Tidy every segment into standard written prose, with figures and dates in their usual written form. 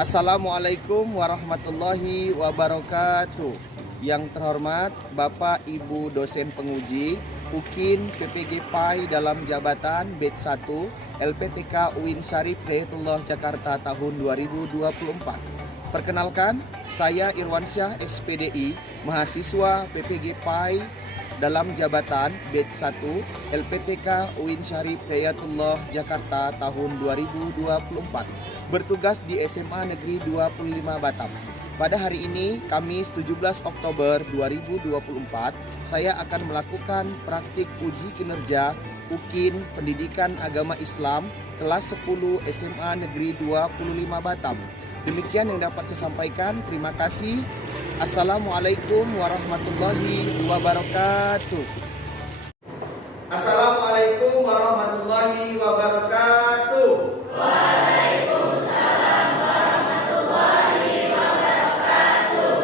Assalamualaikum warahmatullahi wabarakatuh. Yang terhormat Bapak Ibu dosen penguji UKIN PPG PAI dalam jabatan Batch 1 LPTK UIN Syarif Hidayatullah Jakarta tahun 2024. Perkenalkan, saya Irwansyah SPDI, mahasiswa PPG PAI dalam jabatan Batch 1 LPTK UIN Syarif Hidayatullah Jakarta tahun 2024. Bertugas di SMA Negeri 25 Batam. Pada hari ini, Kamis 17 Oktober 2024, saya akan melakukan praktik uji kinerja UKIN Pendidikan Agama Islam kelas 10 SMA Negeri 25 Batam. Demikian yang dapat saya sampaikan. Terima kasih. Assalamualaikum warahmatullahi wabarakatuh. Assalamualaikum warahmatullahi wabarakatuh. Waalaikumsalam warahmatullahi wabarakatuh.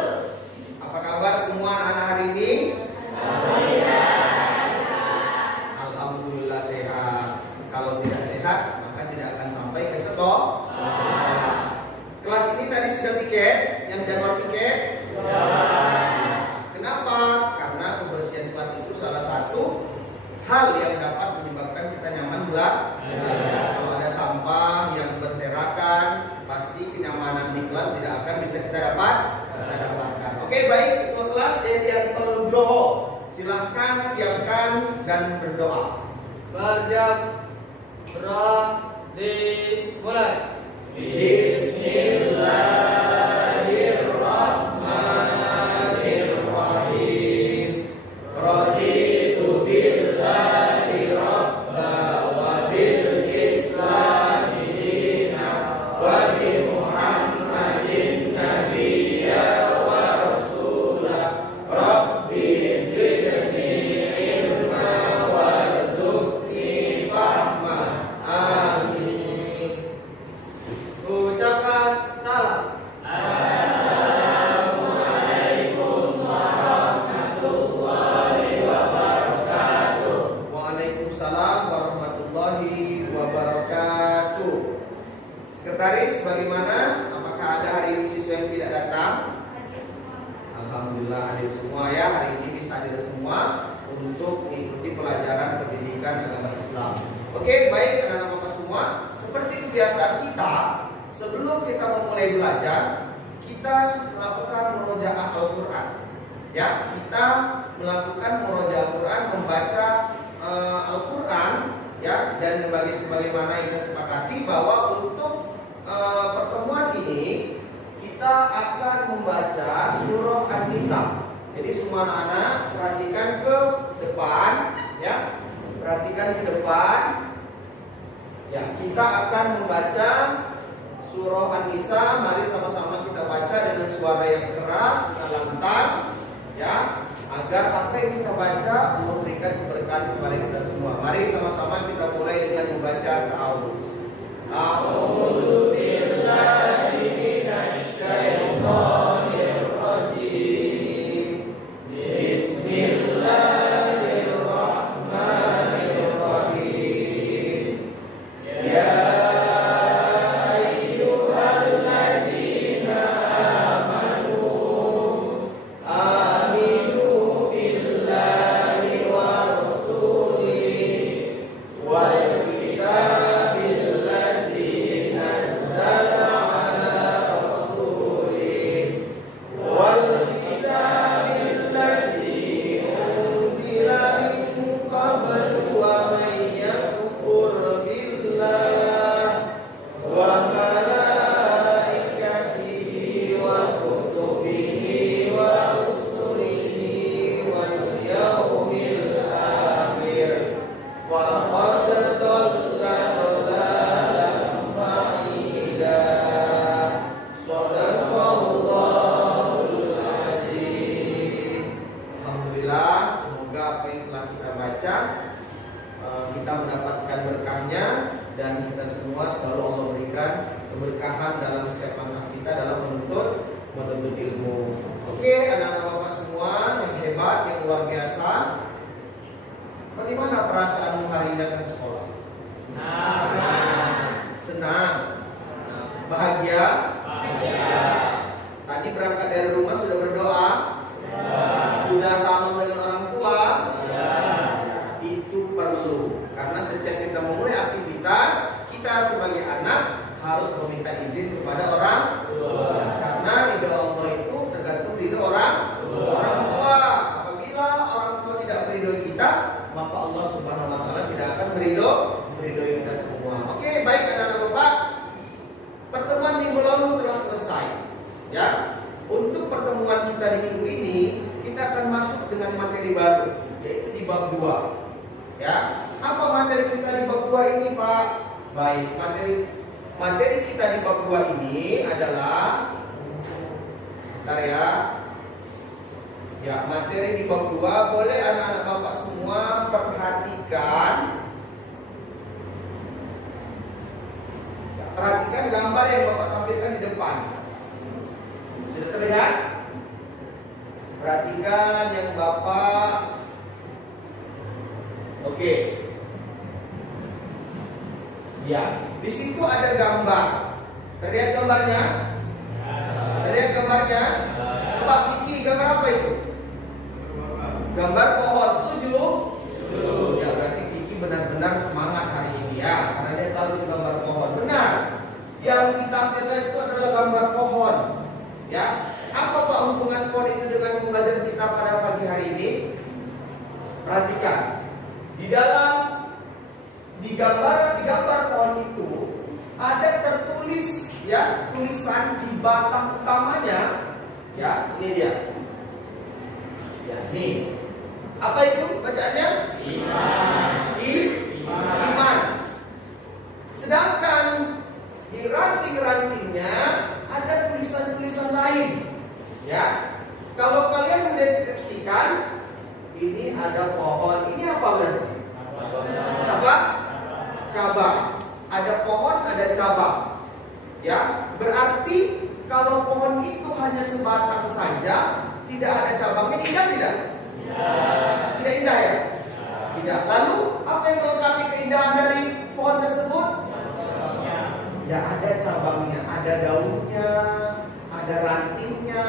Apa kabar semua anak hari ini? Alhamdulillah sehat. Kalau tidak sehat, maka tidak akan sampai ke sekolah. Kelas ini tadi sudah piket, yang jadwal piket? Kenapa? Karena kebersihan kelas itu salah satu hal yang dapat menyebabkan kita nyaman Kalau ada sampah yang berserakan, pasti kenyamanan di kelas tidak akan bisa kita dapatkan. Oke, baik, ketua kelas Edianto Nugroho, silahkan siapkan dan berdoa. Bersiap, berdoa, dimulai. Bismillahirrahmanirrahim. Raditu billahi rabba wa bil islami dina wa bi Muhammadin nabiyya wa rasulah. Rabbi zidni ilma warzuqni fahma. Amin. Ucapkan salam. Waalaikumsalam warahmatullahi wabarakatuh. Sekretaris, bagaimana? Apakah ada hari ini siswa yang tidak datang? Alhamdulillah hadir semua ya. Hari ini bisa hadir semua untuk mengikuti pelajaran pendidikan agama Islam. Oke, baik anak-anak Bapak semua. Seperti kebiasaan kita, sebelum kita memulai belajar, kita melakukan murojaah Al-Quran. Ya, kita melakukan murojaah Al-Quran, membaca Al-Quran, ya, dan sebagaimana yang kita sepakati bahwa untuk pertemuan ini kita akan membaca surah An-Nisa. Jadi semua anak-anak perhatikan ke depan, ya, perhatikan ke depan. Ya, kita akan membaca surah An-Nisa. Mari sama-sama kita baca dengan suara yang keras, kita lantang, ya, agar apa yang kita baca Allah berikan keberkahan kepada kita semua. Mari sama-sama kita mulai dengan membaca ta'awudz. A'udzu billahi minasy syaithanir rajim. Bismillahirrahmanirrahim. Ya ayyuhalladzina amanu aminu billahi wa rasulihi wal kitabil ladzi nazzala ala rasulihi wal kitabil ladzi unzila min qablu wa man yakfur billah wa malaikatihi wa kutubihi wa rusulihi wal yawmil akhir faqad dhalla dhalalan ba'ida. Shadaqallahul azim. Alhamdulillah, semoga apa yang telah kita baca kita mendapatkan berkahnya dan kita semua selalu Allah berikan keberkahan dalam setiap langkah kita dalam menuntut ilmu. Oke, anak-anak Bapak semua yang hebat, yang luar biasa. Bagaimana perasaanmu hari ini datang ke sekolah? Senang. Senang. Bahagia? pada minggu ini kita akan masuk dengan materi baru, yaitu di bab 2. Ya, apa materi kita di bab 2 ini, Pak? Baik, materi kita di bab 2 ini adalah, bentar ya. Ya, materi di bab 2 boleh anak-anak Bapak semua perhatikan. Ya, perhatikan gambar yang Bapak tampilkan di depan. Sudah terlihat? Perhatikan yang Bapak. Oke. Ya, di situ ada gambar. Terlihat gambarnya? Terlihat gambarnya? Pak Vicky, gambar apa itu? Gambar pohon. Setuju? Ya, berarti Vicky benar-benar semangat hari ini ya, karena dia tahu itu gambar pohon. Benar. Yang ditampilkan itu adalah gambar pohon. Ya, apa Pak hubungan pohon itu dengan pembelajaran kita pada pagi hari ini? Perhatikan. Di gambar pohon itu ada tertulis ya, tulisan di batang utamanya. Ya, ini dia. Ya, nih. Apa itu bacaannya? Iman. Sedangkan di ranting-rantingnya ada tulisan-tulisan lain. Ya. Kalau kalian mendeskripsikan, ini ada pohon. Ini apa berarti? Apa? Cabang. Ada pohon, ada cabang. Ya, berarti kalau pohon itu hanya sebatang saja, tidak ada cabangnya, indah tidak? Tidak indah ya? Tidak. Lalu apa yang melengkapi keindahan dari pohon tersebut? Ya, ada cabangnya, ada daunnya, ada rantingnya,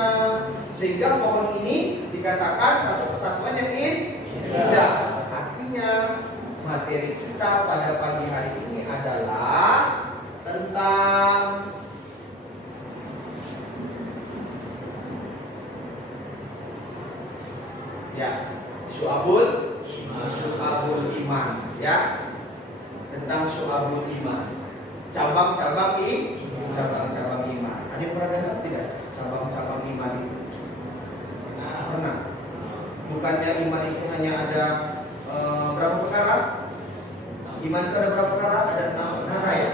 sehingga pohon ini dikatakan satu kesatuan yang indah. Artinya materi kita pada pagi hari ini adalah tentang ya, syu'abul iman ya, tentang syu'abul iman, cabang-cabang iman. Ada yang pernah dengar tidak cabang-cabang iman itu? Pernah? Bukannya iman itu hanya ada berapa perkara? Iman itu ada berapa perkara? Ada 6 perkara ya?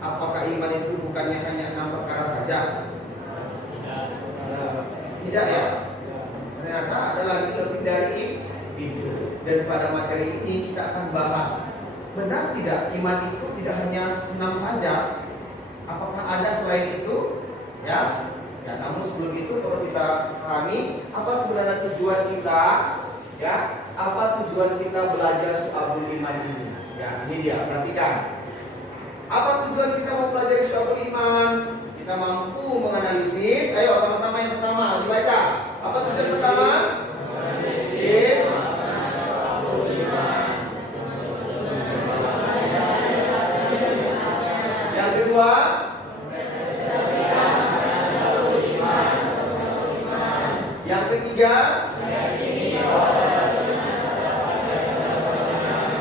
Apakah iman itu bukannya hanya 6 perkara saja? Tidak ya? Ternyata ada lagi lebih dari itu. Dan pada materi ini kita akan bahas, benar tidak iman itu tidak hanya 6 saja? Apakah ada selain itu? Ya. Ya, namun sebelum itu perlu kita pahami apa sebenarnya tujuan kita, ya. Apa tujuan kita belajar syu'abul iman ini? Ya, ini dia, perhatikan. Apa tujuan kita mau belajar syu'abul iman? Kita mampu menganalisis. Ayo sama-sama yang pertama dibaca. Apa tujuan pertama? Yang kedua, yang ketiga,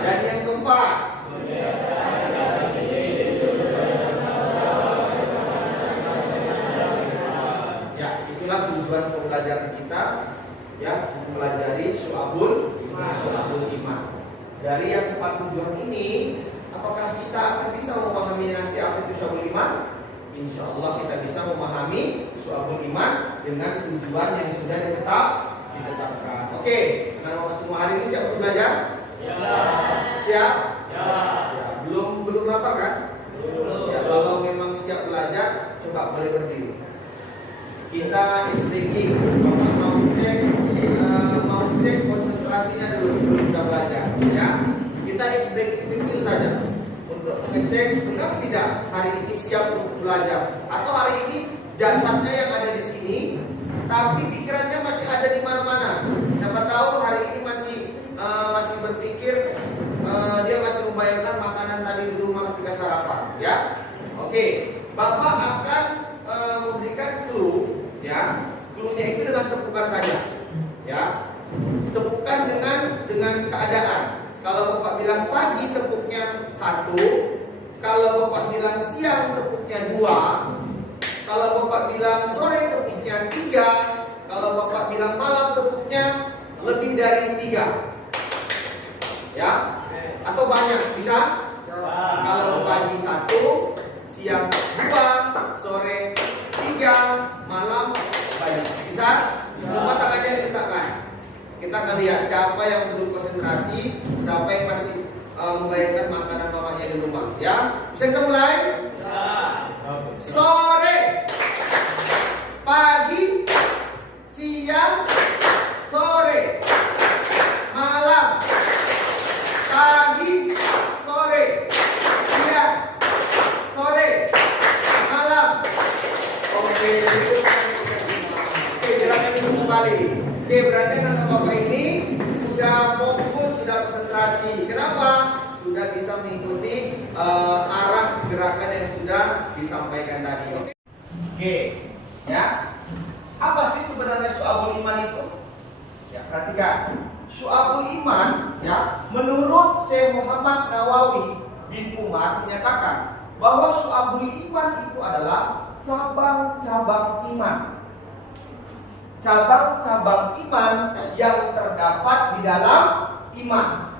dan yang keempat. Ya, itulah tujuan pembelajaran kita, ya, mempelajari syu'abul iman. Dari yang 4 tujuan ini, apakah kita akan bisa memahami nanti apa itu syu'abul iman? Insya Allah kita bisa memahami syu'abul iman dengan tujuan yang sudah ditetapkan. Oke, karena semua hari ini siap untuk belajar? Siap? Belum lapar kan? Ya, kalau memang siap belajar, coba boleh berdiri. Kita is breaking, mau cek konsentrasinya dulu sebelum kita belajar. Ya, kita is breaking kecil saja untuk mengecek benar tidak hari ini siap untuk belajar, atau hari ini jasadnya yang ada di sini, tapi pikirannya masih ada di mana-mana. Siapa tahu hari ini masih berpikir, dia masih membayangkan makanan tadi di rumah ketika sarapan. Ya, oke. Bapak akan memberikan clue, ya. Clue-nya itu dengan tepukan saja, ya. Tepukan dengan keadaan. Kalau Bapak bilang pagi, tepuknya 1. Kalau Bapak bilang siang, tepuknya 2. Kalau Bapak bilang sore, tepuknya 3. Kalau Bapak bilang malam tepuknya lebih dari 3. Ya? Atau banyak, bisa? Kalau pagi 1, siang 2, sore 3, malam banyak. Bisa? Semua tangannya diletakkan. Kita akan lihat siapa yang betul konsentrasi, siapa yang masih membayangkan makanan mamanya di rumah. Ya? Bisa kita mulai? Sore, pagi, siang, sore, malam, pagi, sore, siang, sore, malam. Oke, silakan duduk kembali. Oke, berarti anak Bapak ini sudah fokus, sudah konsentrasi. Kenapa? Sudah bisa mengikuti arah gerakan yang sudah disampaikan tadi. Oke, ya. Apa sih sebenarnya syu'abul iman itu? Ya, perhatikan. Syu'abul iman, ya, menurut Syekh Muhammad Nawawi bin Umar menyatakan bahwa syu'abul iman itu adalah cabang-cabang iman. Cabang-cabang iman yang terdapat di dalam iman.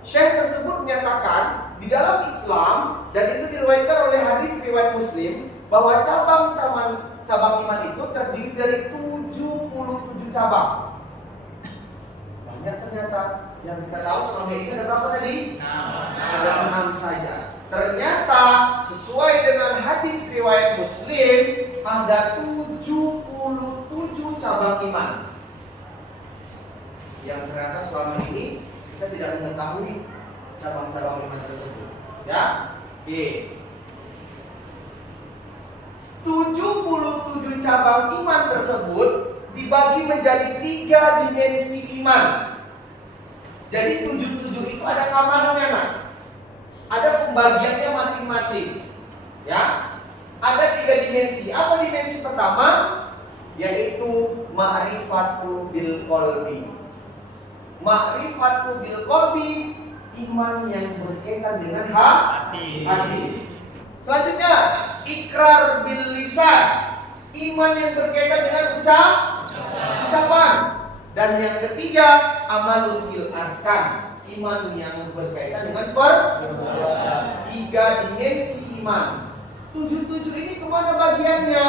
Syekh tersebut menyatakan di dalam Islam, dan itu diriwayatkan oleh hadis riwayat Muslim, bahwa cabang iman itu terdiri dari 77 cabang. Banyak ternyata. Yang kita tahu selama ini ada berapa tadi? 6 saja. Ternyata sesuai dengan hadis riwayat Muslim ada 77 cabang iman. Yang ternyata selama ini kita tidak mengetahui cabang-cabang iman tersebut. Ya? Oke. 77 cabang iman tersebut dibagi menjadi 3 dimensi iman. Jadi 77 itu ada kamarannya, nak. Ada pembagiannya masing-masing. Ya? Ada 3 dimensi. Apa dimensi pertama? Yaitu ma'rifatu bil qalbi. Ma'rifatu bil qalbi, iman yang berkaitan dengan hati. Selanjutnya, ikrar bil lisan, iman yang berkaitan dengan ucapan. Dan yang ketiga, amalul fil arkan, iman yang berkaitan dengan perbuatan. 3 dimensi iman. 77 ini kemana bagiannya?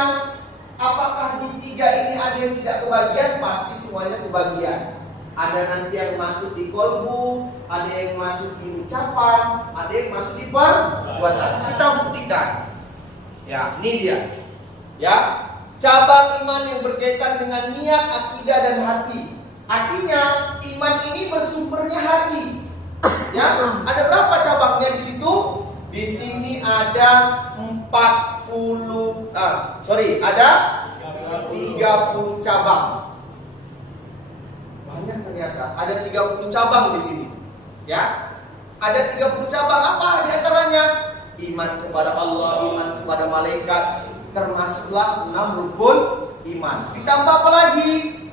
Apakah di 3 ini ada yang tidak kebagian? Pasti semuanya kebagian. Ada nanti yang masuk di kolbu, ada yang masuk di ucapan, ada yang masuk di perbuatan. Kita buktikan. Ya, ini dia. Ya, cabang iman yang berkaitan dengan niat, akidah dan hati. Artinya iman ini bersumbernya hati. Ya, ada berapa cabangnya di situ? Di sini ada 30 cabang. Banyak ternyata. Ada 30 cabang di sini. Ya. Ada 30 cabang, apa di antaranya? Iman kepada Allah, iman kepada malaikat, termasuklah 6 rukun iman. Ditambah apa lagi?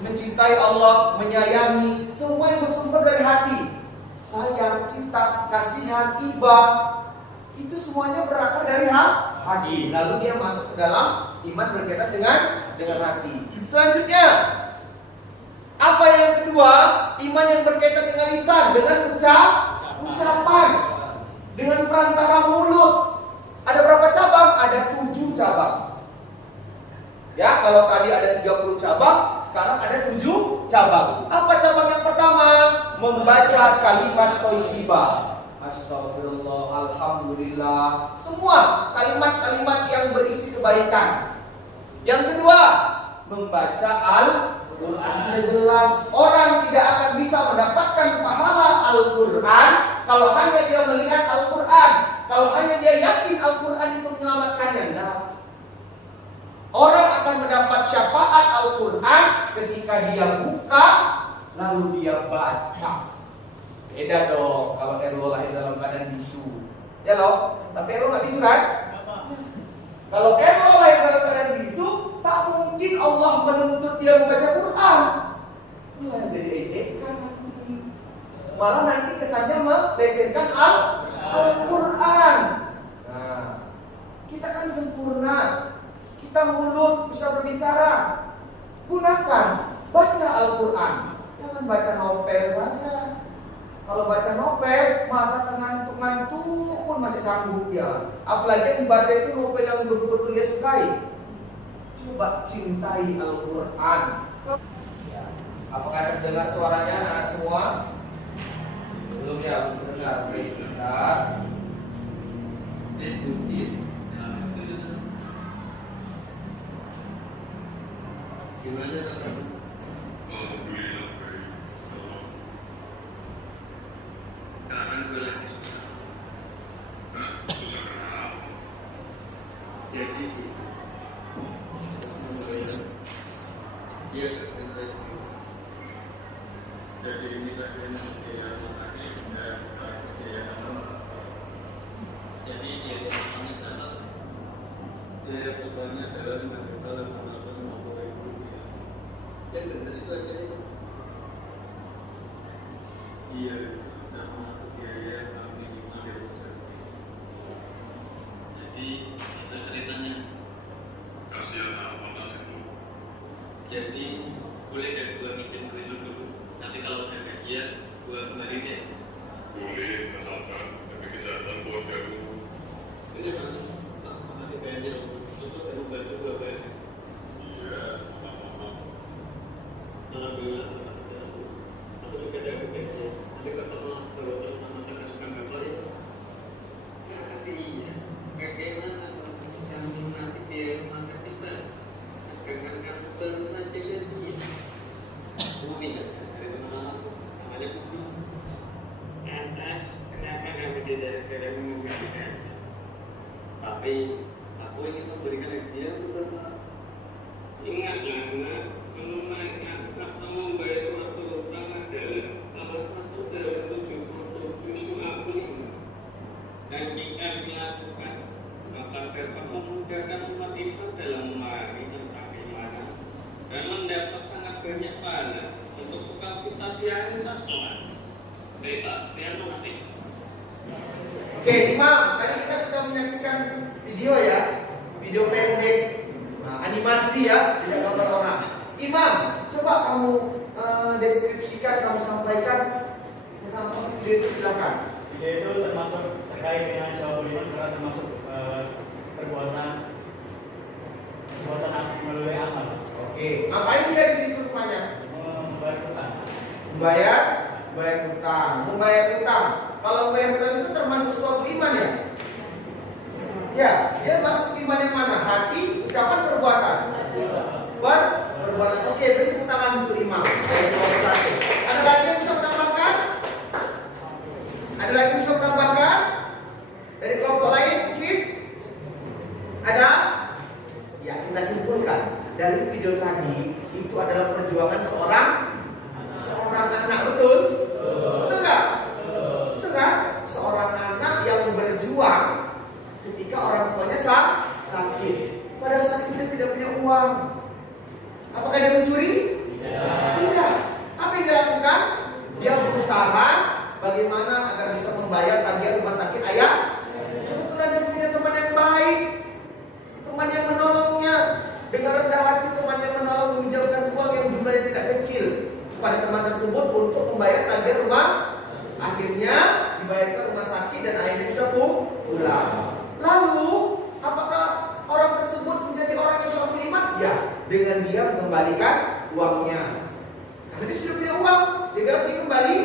Mencintai Allah, menyayangi, semua yang bersumber dari hati. Sayang, cinta, kasihan, iba, itu semuanya berakar dari hati. Lalu dia masuk ke dalam iman berkaitan dengan hati. Selanjutnya, apa yang kedua? Iman yang berkaitan dengan lisan, dengan ucapan, dengan perantara mulut. Ada berapa cabang? Ada 7 cabang. Ya, kalau tadi ada 30 cabang, sekarang ada 7 cabang. Apa cabang yang pertama? Membaca kalimat thayyibah. Astagfirullah, alhamdulillah. Semua kalimat-kalimat yang berisi kebaikan. Yang kedua, membaca Al-Quran. Sudah jelas, orang tidak akan bisa mendapatkan pahala Al-Quran kalau hanya dia melihat Al-Quran, kalau hanya dia yakin Al-Quran itu menyelamatkannya. Nah, orang akan mendapat syafaat Al-Quran ketika dia buka lalu dia baca. Beda dong kalau Erlo lahir dalam keadaan bisu. Ya loh, tapi Erlo nggak bisu kan? Kalau Erlo lahir dalam keadaan bisu, tak mungkin Allah menuntut dia membaca Quran. Malah jadi ejekan nanti. Malah nanti kesannya melecehkan Al-Quran. Nah, kita kan sempurna. Kita mulut bisa berbicara. Gunakan, baca Al-Quran. Jangan baca novel saja. Kalau baca novel, mata ngantuk-ngantuk pun masih sanggup dia. Apalagi membaca itu novel yang betul-betul dia sukai. Coba cintai Al-Quran. Ya. Apakah terdengar suaranya anak-anak semua? Belum ya, belum dengar. Baik, sebentar. Gimana? Sekarang gue lagi susah. Susah kenapa? Jadi dia jadi ini lagi jadi dia ini adalah dia sebenarnya adalah dalam dan benar itu aja iya sudah masuk biaya minimal ya jadi itu ceritanya kasihan apa nasib lu jadi boleh kan gua ngikutin dulu nanti kalau udah gajian gua kembali deh boleh asalkan tapi kesehatan buat jago ini mas nanti gajian itu kamu bantu gua bayar iya alhamdulillah aku juga jago kerja nanti ketemu kalau teman-teman yang suka gambar itu nanti bagaimana yang nanti di rumah kita dengan kantor nanti jadi bumi dari teman aku namanya bumi atas kenapa kamu tidak mengumumkan tapi aku ingin memberikan hadiah untuk bapak ingat jangan ketemu bayar waktu utang adalah salah satu dari 77 akun dan jika dilakukan akan dapat memudahkan umat Islam dalam memahami tentang iman dan mendapat sangat banyak pahala untuk kapitasi yang tak telah. Baik Pak, saya mengerti. Oke, Imam, tadi kita sudah menyaksikan video ya, video pendek, animasi ya, tidak gambar orang. Imam, coba kamu deskripsikan, kamu sampaikan tentang apa sih video itu, silakan. Video itu termasuk terkait dengan jawab beriman karena termasuk perbuatan melalui amal. Oke, ngapain dia di situ rupanya? Membayar utang. Membayar utang. Membayar utang. Kalau membayar utang itu termasuk suatu iman ya? Ya, dia masuk iman yang mana? Hati, ucapan, perbuatan. Perbuatan. Oke, beri tepuk tangan untuk imam. Ada lagi yang bisa menambahkan? Ada lagi yang bisa menambahkan? Dari kelompok lain mungkin? Ada? Ya, kita simpulkan dari video tadi itu adalah perjuangan seorang anak, betul? Betul nggak? Betul kan? Seorang anak yang berjuang ketika orang tuanya sakit. Pada saat itu dia tidak punya uang. Apakah dia mencuri? Tidak. Apa yang dia lakukan? Dia berusaha bagaimana agar bisa membayar tagihan rumah sakit ayah. Kebetulan dia punya teman yang baik, teman yang menolongnya. Dengan rendah hati teman yang menolong meminjamkan uang yang jumlahnya tidak kecil kepada teman tersebut untuk membayar tagihan rumah. Akhirnya dibayarkan rumah sakit dan akhirnya bisa pulang. Lalu apakah orang tersebut menjadi orang yang suatu iman? Ya, dengan dia mengembalikan uangnya. Karena dia sudah punya uang, dia bilang dikembali.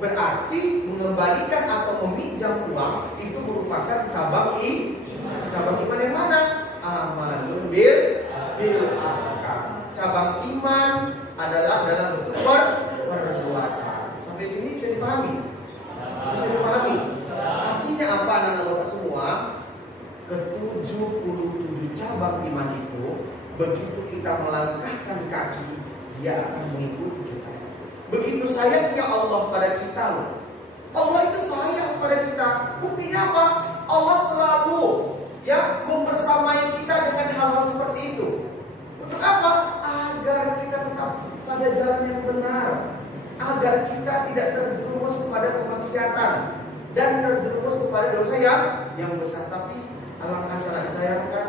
Berarti mengembalikan atau meminjam uang itu merupakan cabang iman yang mana? Amalun bil arkan. Cabang iman adalah dalam bentuk perbuatan. Sampai sini bisa dipahami? Bisa dipahami? Artinya apa anak-anak Bapak semua? Ke-77 cabang iman itu begitu kita melangkahkan kaki, dia akan mengikuti kita. Begitu sayangnya Allah pada kita. Allah itu sayang pada kita. Buktinya apa? Allah selalu membersamai kita dengan hal-hal seperti itu. Untuk apa? Agar kita tetap pada jalan yang benar, agar kita tidak terjerumus kepada kemaksiatan dan terjerumus kepada dosa yang besar. Tapi alangkah sangat disayangkan,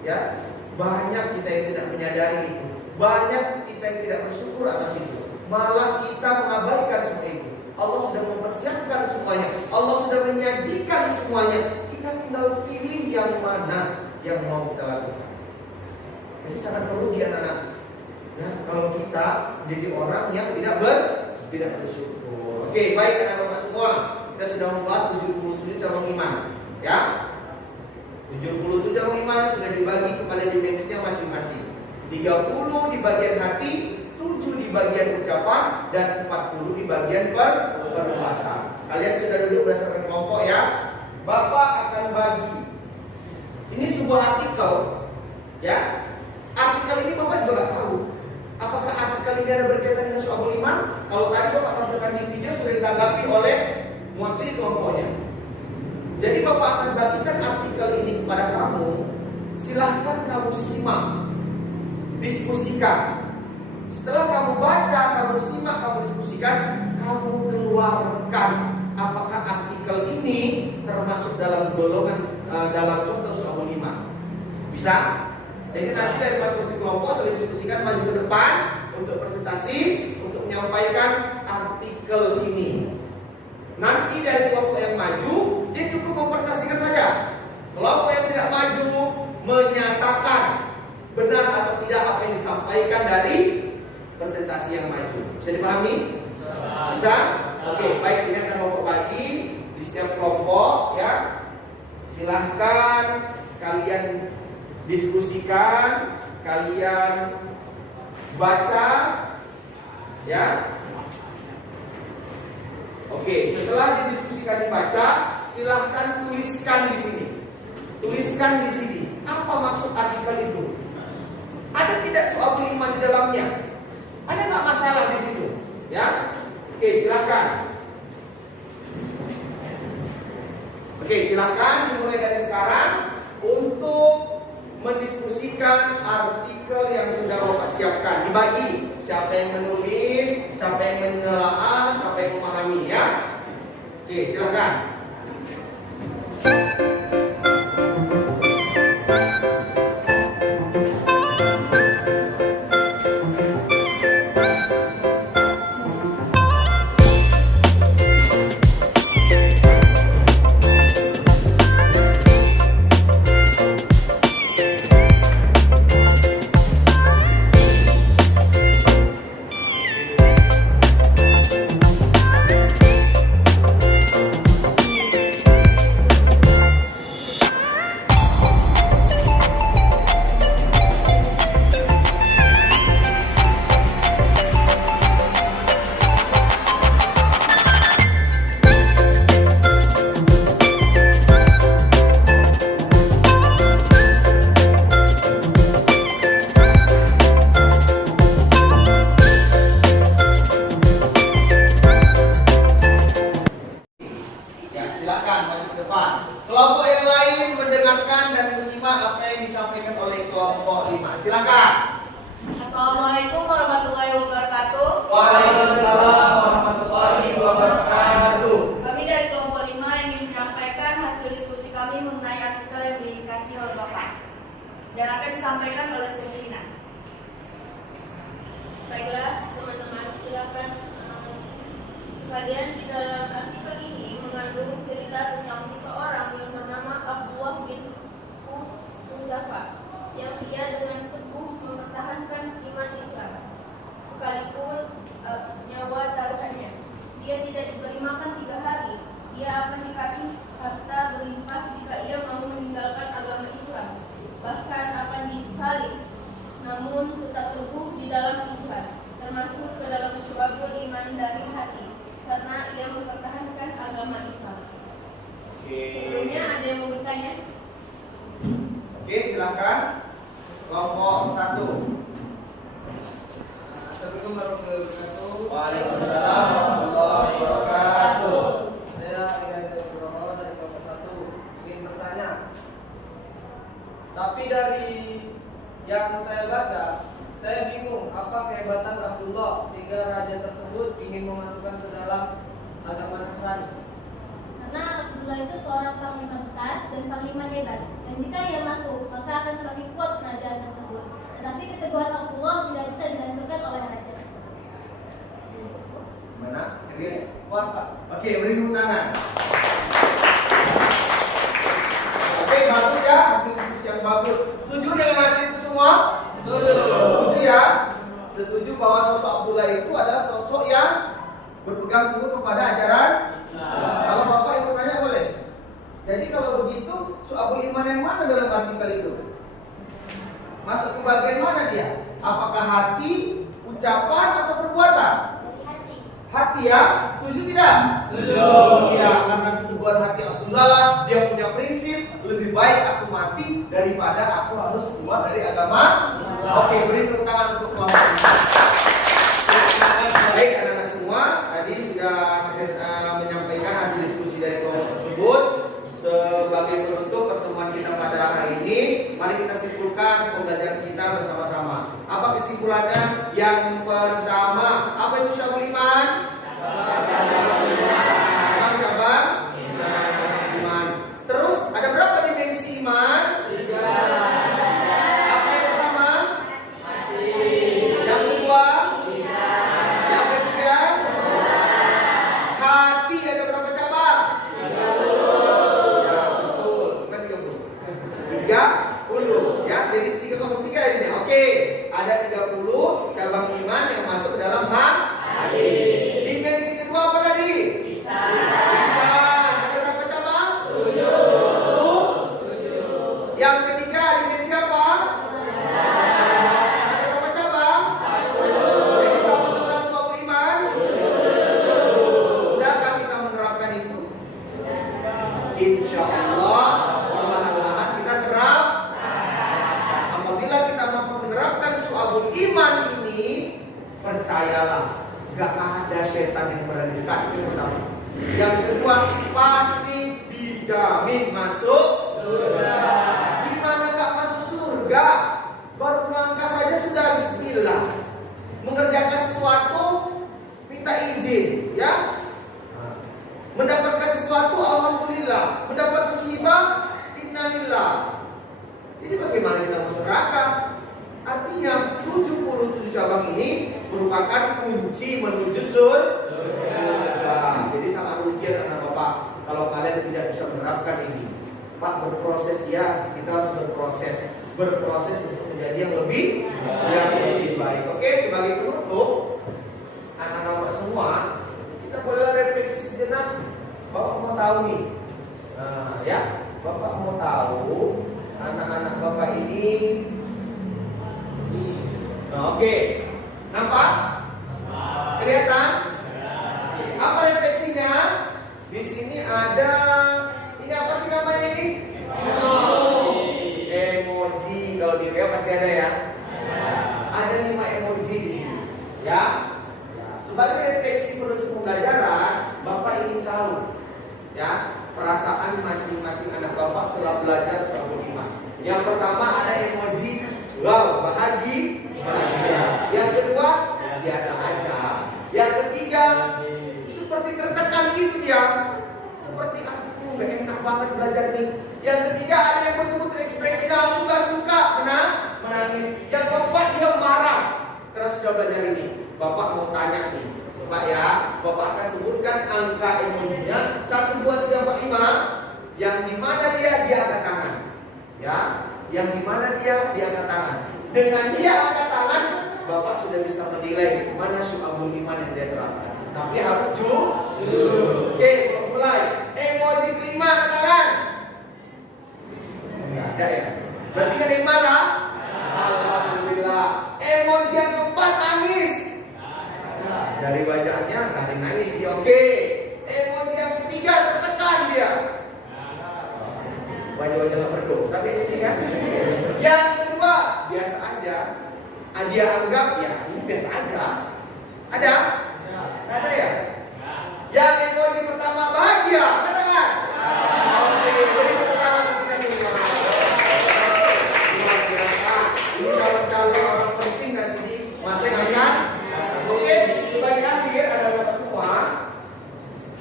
ya, banyak kita yang tidak menyadari itu. Banyak kita yang tidak bersyukur atas itu. Malah kita mengabaikan semua itu. Allah sudah mempersiapkan semuanya. Allah sudah menyajikan semuanya. Kita tinggal pilih yang mana yang mau kita lakukan. Jadi sangat perlu di anak-anak. Ya, kalau kita jadi orang yang tidak bersyukur. Oke, baik anak bapak semua. Kita sudah membahas 77 cabang iman. Ya, 77 cabang iman sudah dibagi kepada dimensinya masing-masing. 30 di bagian hati, 7 di bagian ucapan, dan 40 di bagian perbuatan. Kalian sudah duduk berdasarkan kelompok ya. Bapak akan bagi. Ini sebuah artikel, ya. Artikel ini Bapak juga nggak tahu. Apakah artikel ini ada berkaitan dengan Syu'abul Iman? Kalau tadi Bapak tampilkan di video sudah ditanggapi oleh mewakili kelompoknya. Jadi Bapak akan bagikan artikel ini kepada kamu. Silahkan kamu simak, diskusikan. Setelah kamu baca, kamu simak, kamu diskusikan, kamu keluarkan apakah artikel ini termasuk dalam golongan dalam contoh Syu'abul Iman. Bisa? Jadi nanti dari masing-masing kelompok sudah diskusikan maju ke depan untuk presentasi, untuk menyampaikan artikel ini. Nanti dari kelompok yang maju, dia cukup mempresentasikan saja. Kelompok yang tidak maju menyatakan benar atau tidak apa yang disampaikan dari presentasi yang maju. Bisa dipahami? Bisa? Oke, baik, ini akan kelompok bagi di setiap kelompok ya. Silahkan kalian diskusikan, kalian baca ya. Oke, setelah didiskusikan dibaca, silahkan tuliskan di sini. Tuliskan di sini apa maksud artikel itu. Ada tidak Syu'abul Iman di dalamnya? Ada nggak masalah di situ? Ya, oke, silakan. Oke, silakan dimulai dari sekarang untuk mendiskusikan artikel yang sudah Bapak siapkan. Dibagi siapa yang menulis, siapa yang menelaah, siapa yang memahami ya. Oke, silakan. Kelompok yang lain mendengarkan dan menyimak apa yang disampaikan oleh kelompok 5. Silakan. Assalamualaikum warahmatullahi wabarakatuh. Waalaikumsalam warahmatullahi wabarakatuh. Kami dari kelompok 5 ingin menyampaikan hasil diskusi kami mengenai artikel yang dikasih oleh Bapak dan akan disampaikan oleh Selina. Baiklah teman-teman, silakan sekalian. Di dalam artikel ini mengandung cerita tentang seseorang yang bernama Abdullah bin Huzafa yang ia dengan teguh mempertahankan iman Islam sekalipun nyawa taruhannya. Dia tidak diberi makan 3 hari. Dia akan dikasih harta berlimpah jika ia mau meninggalkan agama Islam, bahkan akan disalib, namun tetap teguh di dalam Islam, termasuk ke dalam Syu'abul Iman dari hati, karena ia mempertahankan agama Islam. Sebelumnya ada yang mau bertanya? Oke, silakan. Kelompok 1. Assalamualaikum warahmatullahi wabarakatuh. Waalaikumsalam warahmatullahi wabarakatuh. Saya Ibrahim Nugroho dari kelompok 1 ingin bertanya. Tapi dari yang saya baca, saya bingung apa kehebatan Abdullah sehingga raja tersebut ingin memasukkan ke dalam agama Nasrani. Karena Abdullah itu seorang panglima besar dan panglima hebat, dan jika ia masuk, maka akan semakin kuat kerajaan tersebut. Tetapi keteguhan Abdullah tidak bagus. Setuju dengan hasil itu semua? Setuju ya? Setuju bahwa sosok Abdullah itu adalah sosok yang berpegang teguh kepada ajaran Islam. Kalau Bapak ikut nanya boleh. Jadi kalau begitu, Syu'abul Iman yang mana dalam artikel itu? Masuk ke bagian mana dia? Apakah hati, ucapan, atau perbuatan? Hati ya? Setuju tidak? Setuju. Iya, karena ketubuhan hati Abdullah, dia punya prinsip, lebih baik aku mati daripada aku harus keluar dari agama. Oke, beri tepuk tangan untuk kelompok ini. Baik, anak-anak semua, tadi sudah menyampaikan hasil diskusi dari kelompok tersebut. Sebagai penutup pertemuan kita pada hari ini, mari kita simpulkan pembelajaran kita bersama-sama. Apa kesimpulannya? Yang pertama, apa itu Syu'abul Iman? Apa cabang? Iman. Terus ada berapa dimensi iman? 3. Apa yang pertama? Hati. Yang kedua? Yang ketiga? Hati ada berapa cabang? 30 ya, jadi 303 ini. Oke, ada 30 cabang iman yang masuk ke dalam hati. Dimensi kedua apa tadi? Lisan. Ada berapa cabang? 7. Yang ketiga dimensi apa? Ada berapa cabang? 40. Jadi berapa total Syu'abul Iman? Sudahkah kita menerapkan itu? Insya Allah perlahan-lahan kita terap. Apabila kita mampu menerapkan Syu'abul Iman ini, percayalah, gak ada setan yang berani dekat. Itu yang pertama. Yang kedua, pasti dijamin masuk surga. Gimana gak masuk surga? Baru melangkah saja sudah bismillah. Mengerjakan sesuatu minta izin, ya. Mendapatkan sesuatu alhamdulillah, mendapat musibah innalillah. Jadi bagaimana kita masuk neraka? Artinya 77 cabang ini merupakan kunci menuju surga. Jadi sangat rugian anak bapak kalau kalian tidak bisa menerapkan ini. Pak, berproses ya, kita harus berproses untuk menjadi yang lebih baik. Oke, sebagai penutup, anak-anak bapak semua, kita boleh refleksi sejenak. Bapak mau tahu nih, nah ya, bapak mau tahu anak-anak bapak ini. Nah, oke, nampak? Kelihatan? Apa refleksinya? Di sini ada, ini apa sih namanya ini? Emoji. Kalau di WA pasti ada ya. Ada 5 emoji di sini, ya. Sebagai refleksi penutup pembelajaran, Bapak ingin tahu ya perasaan masing-masing anak Bapak setelah belajar Syu'abul Iman. Yang pertama ada emoji wow, bahagia. Yang kedua biasa aja. Yang ketiga seperti tertekan gitu dia. Seperti aku gak enak banget belajar nih. Yang ketiga ada yang betul-betul ekspresi kamu gak suka, menangis. Yang keempat dia marah karena sudah belajar ini. Bapak mau tanya nih, coba ya, Bapak akan sebutkan angka emojinya 1, 2, 3, 4, 5. Yang dimana dia angkat tangan, ya. Yang dimana dia angkat tangan. Dengan dia angkat tangan, Bapak sudah bisa menilai mana Syu'abul Iman yang dia terapkan. Tapi harus jujur. Oke, mulai. Emoji kelima angkat tangan. Enggak ada ya. Berarti kan yang marah? Alhamdulillah. Emoji yang keempat nangis. Dari wajahnya nggak ada nangis sih, oke. Emoji yang ketiga tertekan dia. Wajah-wajah nggak berdosa kayak ini kan. Yang kedua biasa aja. Dia anggap ya ini biasa aja. Ada? Nggak ada ya? Yang emoji pertama bahagia, katakan. Oke, beri tepuk tangan untuk kita semua. Luar biasa. Ini calon-calon orang penting nanti di masa yang akan. Oke, sebagai akhir ada bapak semua.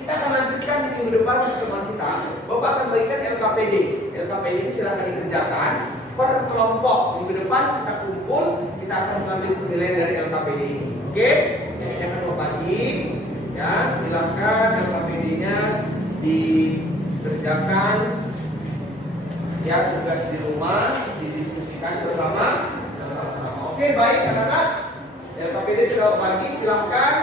Kita akan lanjutkan di minggu depan pertemuan kita. Bapak akan bagikan LKPD. LKPD ini silahkan dikerjakan per kelompok. Minggu depan kita kumpul, kita akan mengambil penilaian dari LKPD ini. Oke, jangan lupa pagi. Ya, silahkan LKPD-nya dikerjakan. Ya, tugas di rumah, Oke, baik anak-anak. LKPD sudah berbagi, silahkan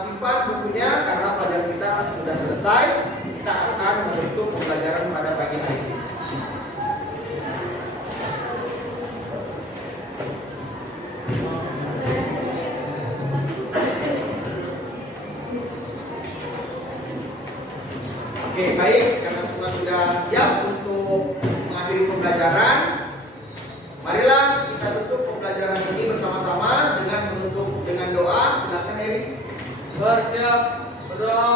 simpan bukunya karena pelajaran kita sudah selesai. Kita akan membentuk pembelajaran pada pagi hari ini. Oke, baik, karena semua sudah siap untuk mengakhiri pembelajaran, marilah kita tutup pembelajaran ini bersama-sama dengan menutup dengan doa. Silakan Eri. Bersiap berdoa.